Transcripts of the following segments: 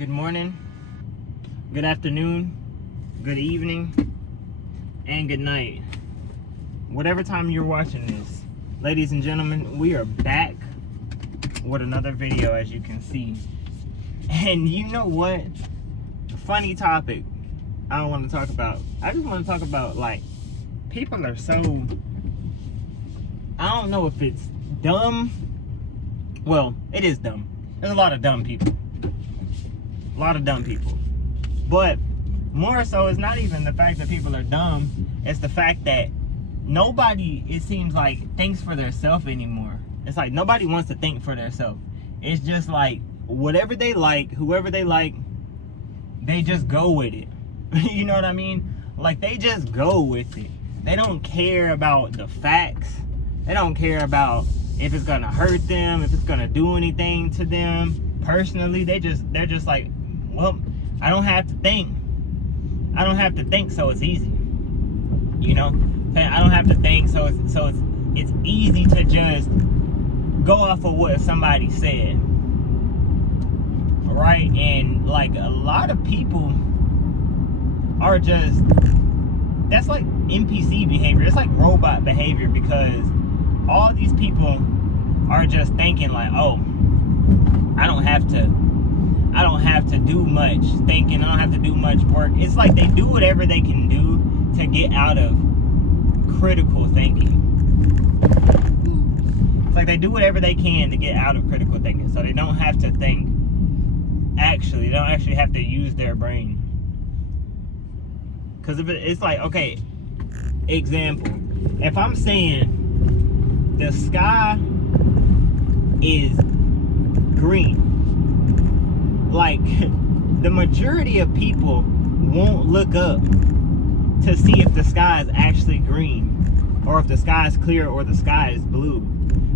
Good morning, good afternoon, good evening, and good night. Whatever time you're watching this, ladies and gentlemen, we are back with another video, as you can see. And you know what? Funny topic I don't want to talk about. I just want to talk about, like, people are so, I don't know if it's dumb. Well, it is dumb. There's a lot of dumb people. A lot of dumb people. But more so, it's not even the fact that people are dumb. It's the fact that nobody, it seems like, thinks for themselves anymore. It's like nobody wants to think for themselves. It's just like whatever they like, whoever they like, they just go with it. You know what I mean? Like, they just go with it. They don't care about the facts. They don't care about if it's gonna hurt them, if it's gonna do anything to them personally. They're just like, well, I don't have to think. I don't have to think, so it's easy. You know, I don't have to think, so it's easy to just go off of what somebody said, right? And like, a lot of people are just, that's like NPC behavior. It's like robot behavior, because all these people are just thinking like, oh, I don't have to do much thinking. I don't have to do much work. It's like they do whatever they can do to get out of critical thinking. It's like they do whatever they can to get out of critical thinking, so they don't have to think. They don't actually have to use their brain. Because if it's like, okay, example, if I'm saying the sky is green, like, the majority of people won't look up to see if the sky is actually green, or if the sky is clear, or the sky is blue.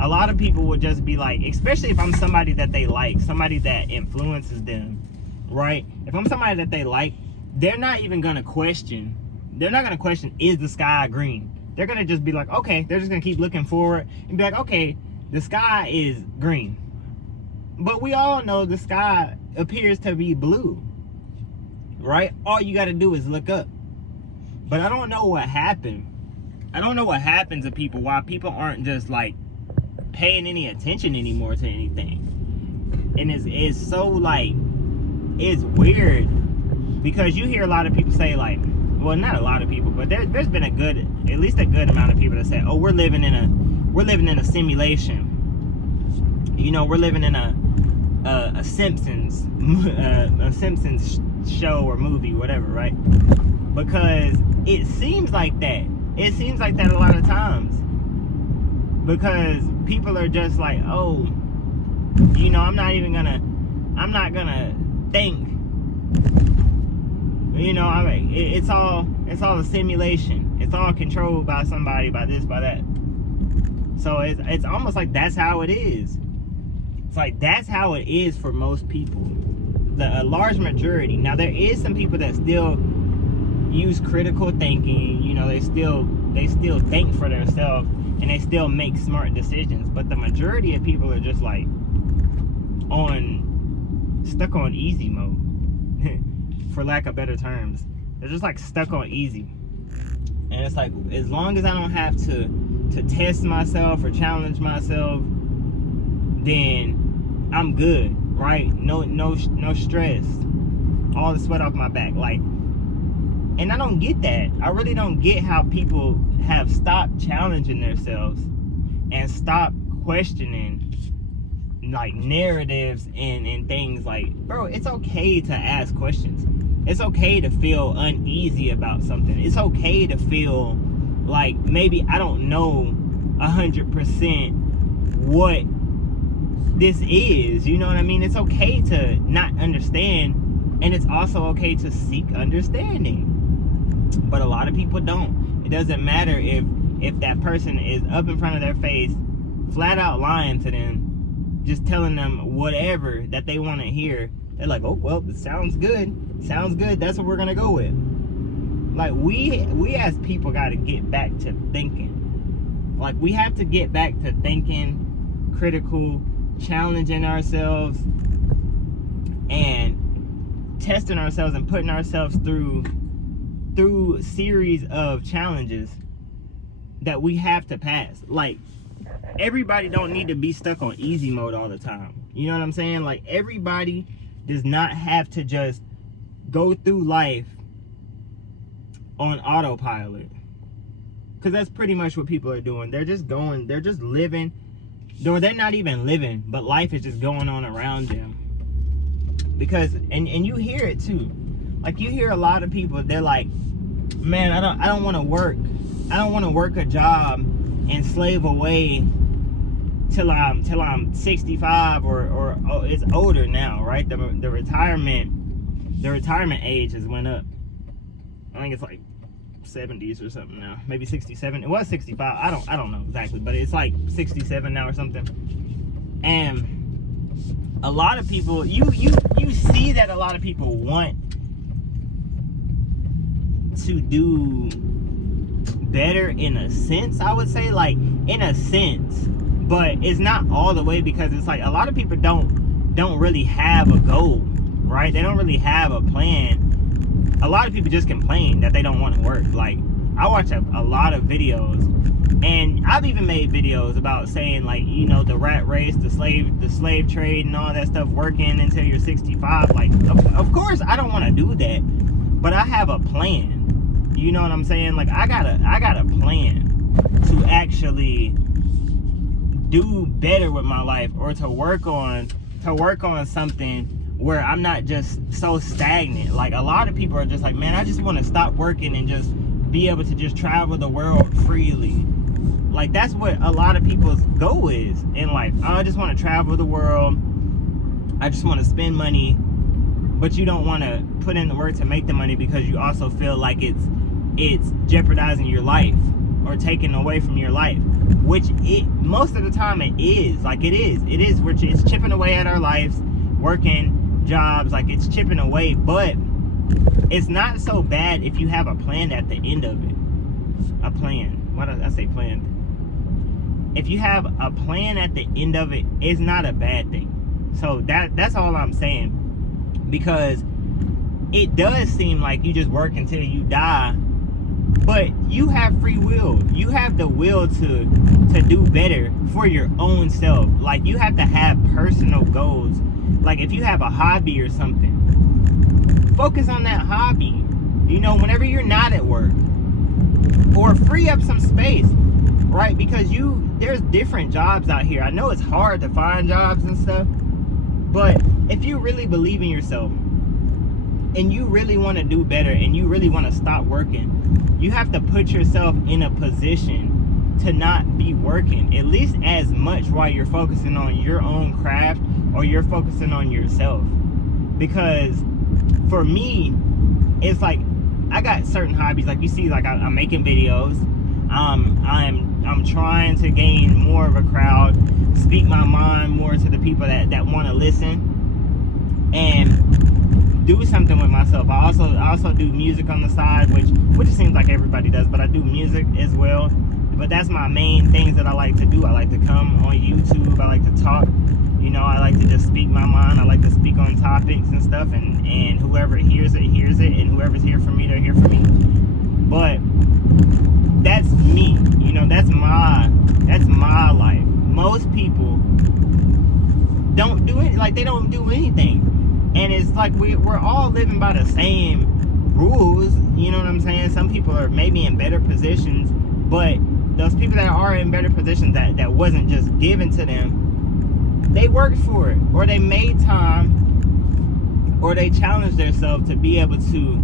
A lot of people would just be like, especially if I'm somebody that they like, somebody that influences them, right? If I'm somebody that they like, they're not even gonna question. They're not gonna question, is the sky green? They're gonna just be like, okay, they're just gonna keep looking forward and be like, okay, the sky is green. But we all know the sky appears to be blue, right? All you gotta do is look up. But I don't know what happened. I don't know what happened to people, why people aren't just like paying any attention anymore to anything. And it's so, like, it's weird, because you hear a lot of people say, like, well, not a lot of people, but there's been at least a good amount of people that say, oh, we're living in a simulation. You know, we're living in a Simpsons show or movie, whatever, right? Because it seems like that. It seems like that a lot of times, because people are just like, oh, you know, I'm not gonna think. You know, I mean, it's all a simulation. It's all controlled by somebody, by this, by that. So it's almost like that's how it is. It's like that's how it is for most people. A large majority. Now, there is some people that still use critical thinking. You know, they still think for themselves, and they still make smart decisions. But the majority of people are just like stuck on easy mode, for lack of better terms. They're just like stuck on easy. And it's like, as long as I don't have to test myself or challenge myself, then I'm good, right? No stress, all the sweat off my back. Like, and I don't get that. I really don't get how people have stopped challenging themselves and stopped questioning, like, narratives and things. Like, bro, it's okay to ask questions. It's okay to feel uneasy about something. It's okay to feel like maybe I don't know 100% what this is. You know what I mean? It's okay to not understand, and it's also okay to seek understanding. But a lot of people don't. It doesn't matter if that person is up in front of their face, flat out lying to them, just telling them whatever that they want to hear. They're like, oh, well, it sounds good. Sounds good. That's what we're going to go with. Like, we as people got to get back to thinking. Like, we have to get back to thinking, critical, challenging ourselves, and testing ourselves and putting ourselves through series of challenges that we have to pass. Like, everybody don't need to be stuck on easy mode all the time. You know what I'm saying? Like, everybody does not have to just go through life on autopilot, because that's pretty much what people are doing. They're just living, or they're not even living, but life is just going on around them. Because and you hear it too. Like, you hear a lot of people, they're like, man, I don't want to work. I don't want to work a job and slave away till I'm 65 or it's older now, right? The retirement age has went up. I think it's like 70s or something now, maybe 67. It was 65. I don't know exactly, but it's like 67 now or something. And a lot of people, you see that a lot of people want to do better in a sense, I would say, like, in a sense, but it's not all the way, because it's like a lot of people don't really have a goal, right? They don't really have a plan. A lot of people just complain that they don't want to work. Like, I watch a lot of videos, and I've even made videos about saying, like, you know, the rat race, the slave trade and all that stuff, working until you're 65. Like, of course I don't want to do that, but I have a plan. You know what I'm saying? Like, I got a plan to actually do better with my life, or to work on something where I'm not just so stagnant. Like, a lot of people are just like, man, I just want to stop working and just be able to just travel the world freely. Like, that's what a lot of people's goal is in life. I just want to travel the world. I just want to spend money. But you don't want to put in the work to make the money, because you also feel like it's jeopardizing your life or taking away from your life, which most of the time it is. Like, it is which it's chipping away at our lives, working jobs, like, it's chipping away. But it's not so bad if you have a plan at the end of it. A plan. Why did I say plan? If you have a plan at the end of it, it's not a bad thing. So that's all I'm saying. Because it does seem like you just work until you die, but you have free will. You have the will to do better for your own self. Like, you have to have personal goals. Like, if you have a hobby or something, focus on that hobby, you know, whenever you're not at work, or free up some space, right? Because there's different jobs out here. I know it's hard to find jobs and stuff, but if you really believe in yourself and you really want to do better and you really want to stop working, you have to put yourself in a position to not be working, at least as much, while you're focusing on your own craft or you're focusing on yourself. Because for me, it's like, I got certain hobbies. Like, you see, like, I'm making videos. I'm trying to gain more of a crowd, speak my mind more to the people that want to listen, and do something with myself. I also do music on the side, which it seems like everybody does, but I do music as well. But that's my main things that I like to do. I like to come on YouTube. I like to talk. You know, I like to just speak my mind. I like to speak on topics and stuff, and whoever hears it, and whoever's here for me, they're here for me. But that's me. You know, that's my life. Most people don't do it. Like, they don't do anything. And it's like we're all living by the same rules. You know what I'm saying? Some people are maybe in better positions, but those people that are in better positions that wasn't just given to them, they worked for it, or they made time, or they challenged themselves to be able to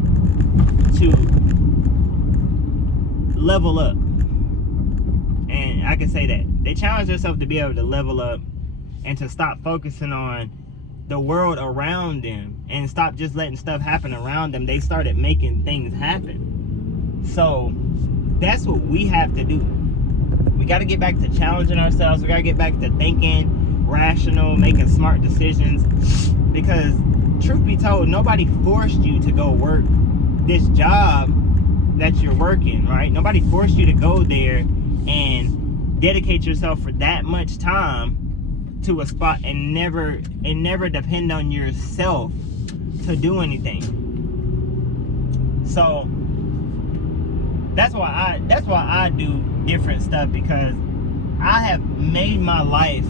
level up. And I can say that they challenged themselves to be able to level up and to stop focusing on the world around them and stop just letting stuff happen around them. They started making things happen. So that's what we have to do. We got to get back to challenging ourselves. We got to get back to thinking rational, making smart decisions. Because truth be told, nobody forced you to go work this job that you're working, right? Nobody forced you to go there and dedicate yourself for that much time to a spot and never depend on yourself to do anything. So that's why I do different stuff, because I have made my life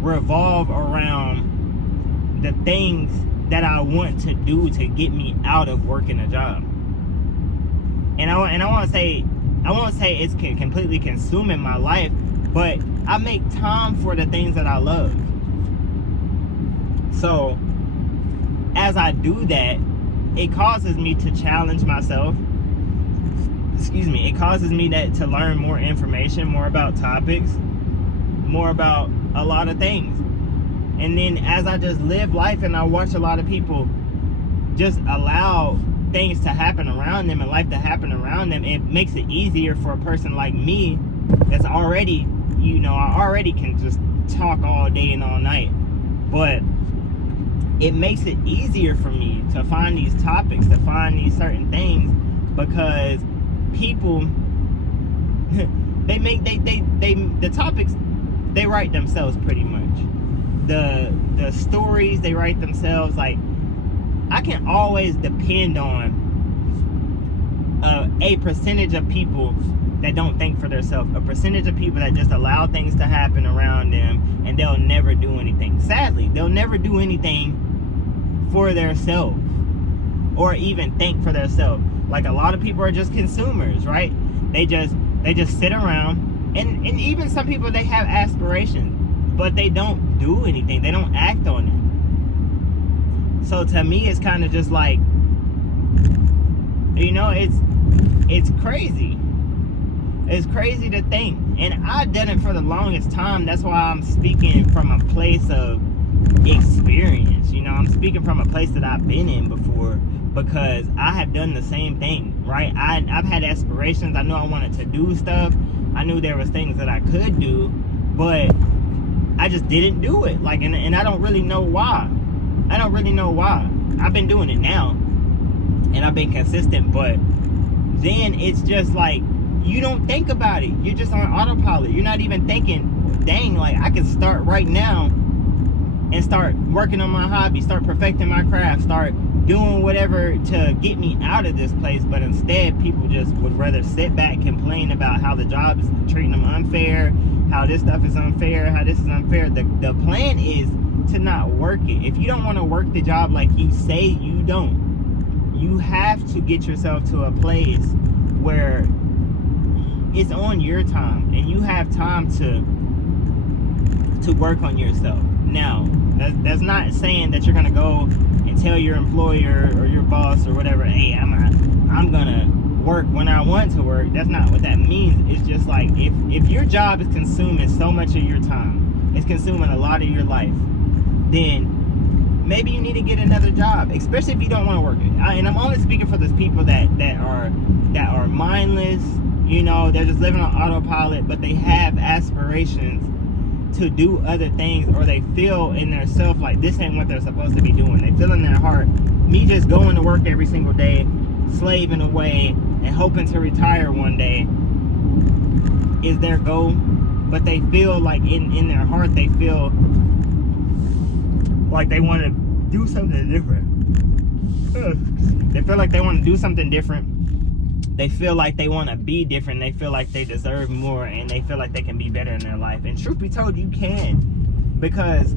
revolve around the things that I want to do to get me out of working a job. And I won't say it's completely consuming my life, but I make time for the things that I love. So as I do that, it causes me to challenge myself. It causes me to learn more information, more about topics, more about a lot of things. And then as I just live life and I watch a lot of people just allow things to happen around them and life to happen around them, it makes it easier for a person like me that's already, I already can just talk all day and all night. But it makes it easier for me to find these topics, to find these certain things, because people the topics, they write themselves pretty much. The stories, they write themselves. Like, I can always depend on a percentage of people that don't think for themselves, a percentage of people that just allow things to happen around them and they'll never do anything. Sadly, they'll never do anything for themselves or even think for themselves. Like, a lot of people are just consumers, right? They just sit around, and even some people, they have aspirations, but they don't do anything. They don't act on it. So to me, it's kind of just like, it's crazy. It's crazy to think. And I did it for the longest time. That's why I'm speaking from a place of experience. I'm speaking from a place that I've been in before, because I have done the same thing, right? I've had aspirations. I knew I wanted to do stuff. I knew there was things that I could do, but I just didn't do it. Like, and I don't really know why. I've been doing it now, and I've been consistent, but then it's just like, you don't think about it. You're just on autopilot. You're not even thinking, dang, like, I can start right now and start working on my hobby, start perfecting my craft, start doing whatever to get me out of this place. But instead, people just would rather sit back, complain about how the job is treating them unfair, how this stuff is unfair, how this is unfair. The plan is to not work it. If you don't want to work the job like you say you don't, you have to get yourself to a place where it's on your time and you have time to work on yourself. Now, that's not saying that you're gonna go and tell your employer or your boss or whatever, hey, I'm gonna work when I want to work. That's not what that means. It's just like, if your job is consuming so much of your time, it's consuming a lot of your life, then maybe you need to get another job, especially if you don't want to work it. And I'm only speaking for those people that are mindless. They're just living on autopilot, but they have aspirations to do other things, or they feel in their self like this ain't what they're supposed to be doing. They feel in their heart, me just going to work every single day, slaving away and hoping to retire one day is their goal. But they feel like in their heart, they feel like they want to do something different. They feel like they want to do something different. They feel like they want to be different. They feel like they deserve more, and they feel like they can be better in their life. And truth be told, you can, because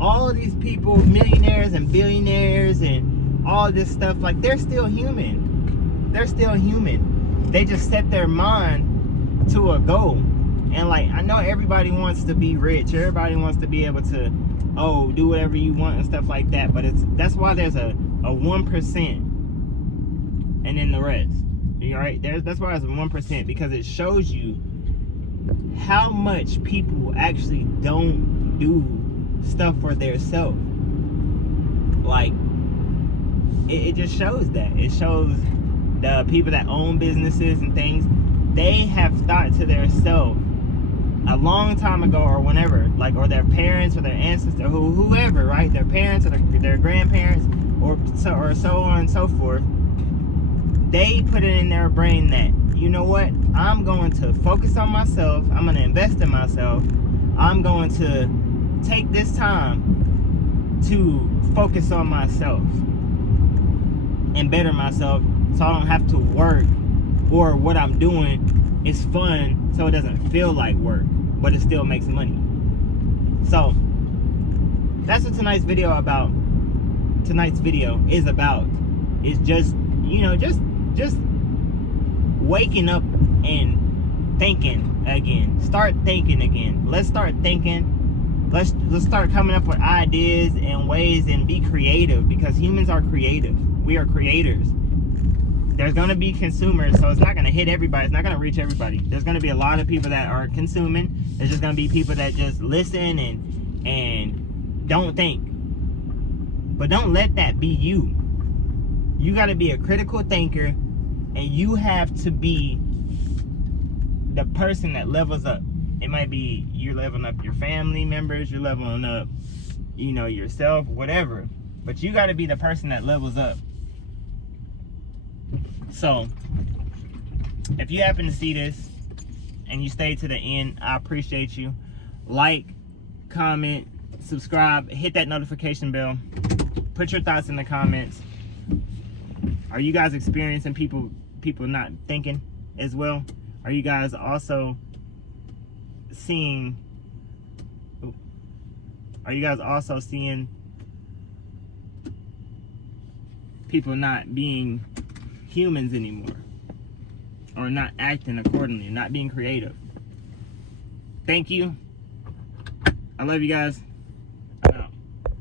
all of these people, millionaires and billionaires and all this stuff, like, they're still human. They just set their mind to a goal. And like, I know everybody wants to be rich. Everybody wants to be able to, do whatever you want and stuff like that. But that's why there's a 1% and then the rest. Right? That's why it's 1%, because it shows you how much people actually don't do stuff for their self. Like, it just shows that. It shows the people that own businesses and things, they have thought to their self a long time ago, or whenever, like, or their parents or their ancestors, whoever, right? Their parents or their grandparents, or so on and so forth. They put it in their brain that, you know what, I'm going to focus on myself. I'm going to invest in myself. I'm going to take this time to focus on myself. and better myself so I don't have to work, or what I'm doing is fun so it doesn't feel like work, but it still makes money. So that's what tonight's video is about. Is just, you know, just waking up and thinking again. Start thinking again. Let's start thinking. Let's start coming up with ideas and ways and be creative, because humans are creative. We are creators. There's going to be consumers, so it's not going to hit everybody. It's not going to reach everybody. There's going to be a lot of people that are consuming. There's just going to be people that just listen and don't think. But don't let that be you. You got to be a critical thinker, and you have to be the person that levels up. It might be you're leveling up your family members, you're leveling up, you know, yourself, whatever. But you got to be the person that levels up. So, if you happen to see this and you stay to the end, I appreciate you. Like, comment, subscribe, hit that notification bell. Put your thoughts in the comments. Are you guys experiencing people not thinking as well? Are you guys also seeing people not being humans anymore, or not acting accordingly, not being creative? Thank you. I love you guys.